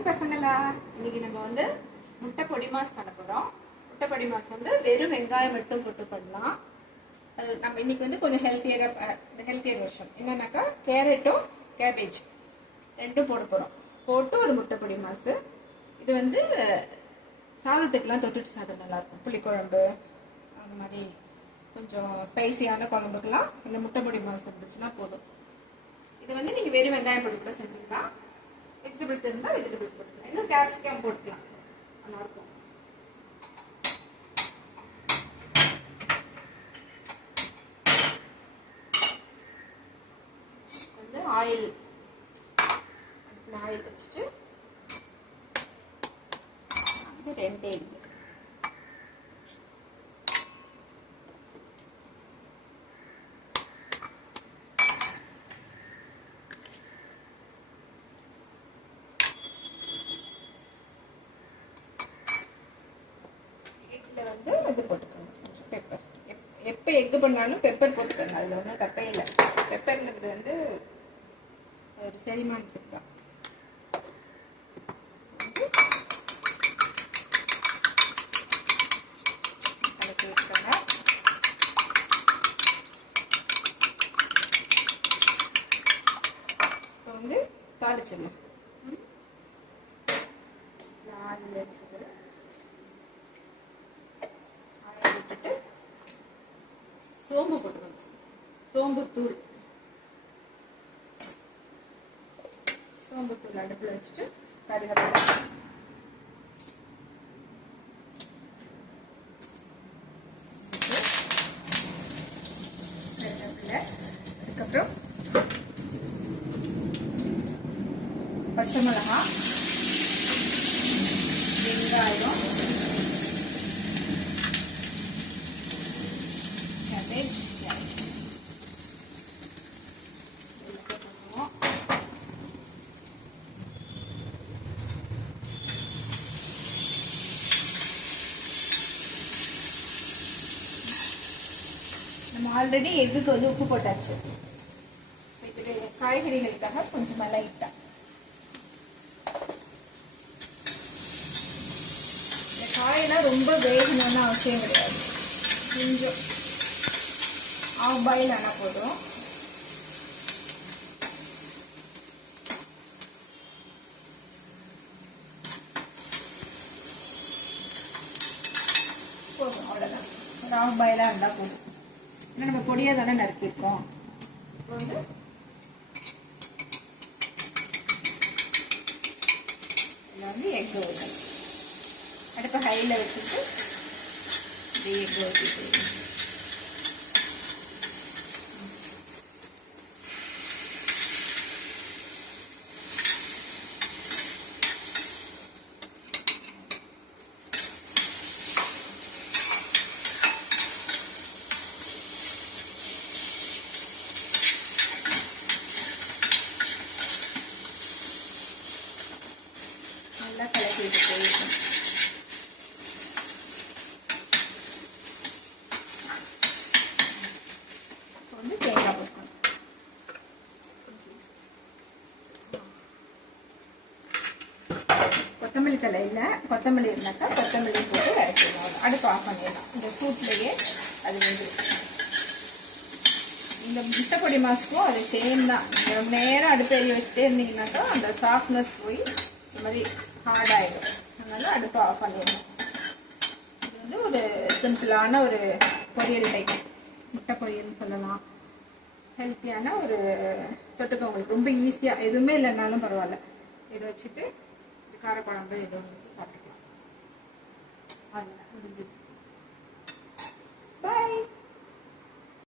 Hi பசங்களா, இன்னைக்கு நம்ம வந்து முட்டை பொடி மாஸ் பண்ண போகிறோம். முட்டை பொடி மாஸ் வந்து வெறும் வெங்காயம் மட்டும் போட்டு பண்ணலாம். அது நம்ம இன்னைக்கு வந்து கொஞ்சம் ஹெல்த்தியர் வருஷன் என்னன்னாக்கா கேரட்டும் கேபேஜ் ரெண்டும் போட போகிறோம். போட்டு ஒரு முட்டை பொடி மாசு. இது வந்து சாதத்துக்கெல்லாம் தொட்டுட்டு சாதம் நல்லாயிருக்கும். புளிக்குழம்பு அந்த மாதிரி கொஞ்சம் ஸ்பைசியான குழம்புக்கெல்லாம் இந்த முட்டை பொடி மாசு இருந்துச்சுன்னா போதும். இது வந்து நீங்கள் வெறும் வெங்காயம் பொடி கூட செஞ்சுக்கலாம். வெஜிடபிள்ஸ் இருந்தால் வெஜிடபிள்ஸ் போட்டுக்கலாம். இன்னும் கேப்சிகம் போட்டுக்கலாம், நல்லாயிருக்கும். வந்து ஆயில் வச்சுட்டு வந்து 2 எக் வந்து இது போட்டுக்கணும். பெப்பர் எப்போ எக்கு பண்ணாலும் பெப்பர் போட்டுக்கோங்க. அதில் ஒன்றும் தப்பே இல்லை. பெப்பர்ங்கிறது வந்து ஒரு செரிமானத்துக்கு தான். கலக்கி வச்சுக்கோங்க. இப்போ வந்து தாளிச்சிடலாம். விட்டுட்டு சோம்பு போட்டுக்கணும். சோம்புத்தூள் அடுப்பில் வச்சுட்டு கருவேப்பிலை அதுக்கப்புறம் பச்சை மிளகாய், வெங்காயம், கேபேஜ், நம்ம ஆல்ரெடி எக்குக்கு வந்து உப்பு போட்டாச்சு. இதுக்கு காய்கறிகளுக்காக கொஞ்சம் லைட்டா இந்த காயெல்லாம் ரொம்ப வேகணும்னு அவசியம் கிடையாது. கொஞ்சம் ஆஃப் பாயில் ஆனால் போதும். போதும், அவ்வளோதான். ஒரு ஆஃப் பாயிலாக இருந்தால் போதும். ஏன்னா நம்ம பொடியாக தானே நறுக்கியிருக்கோம். இப்போ வந்து இதில் வந்து எக் ஊற்றணும். அடுப்பை ஹையில் வச்சுட்டு இந்த எக் ஊற்றிட்டு நல்லா கலக்கி விட்டு போயிருக்கோம். இப்போ வந்து தேங்காய் போட்டுக்கணும். கொத்தமல்லி தலை இல்லை, கொத்தமல்லி இருந்தாக்கா கொத்தமல்லி போட்டு இறக்கிடலாம். அடுப்பு ஆஃப் பண்ணிடலாம். இந்த சூட்லேயே அது வந்து இந்த முட்டை பொடி மாசுக்கும் அது சேம் தான். நீங்கள் ரொம்ப நேரம் அடுப்பு எரிய வச்சுட்டே இருந்தீங்கன்னாக்கா அந்த சாஃப்ட்னஸ் போய் இந்த மாதிரி ஹார்ட் ஆகிடும். அதனால அடுப்பை ஆஃப் பண்ணிடணும். இது வந்து ஒரு சிம்பிளான ஒரு பொரியல் டைப், முட்டை பொரியல்னு சொல்லலாம். ஹெல்த்தியான ஒரு தொட்டுக்க, உங்களுக்கு ரொம்ப ஈஸியாக எதுவுமே இல்லைன்னாலும் பரவாயில்ல, இதை வச்சுட்டு காரக்குழம்பு எதுவும் வச்சு சாப்பிட்டுக்கலாம். அதுதான் முடிஞ்சது.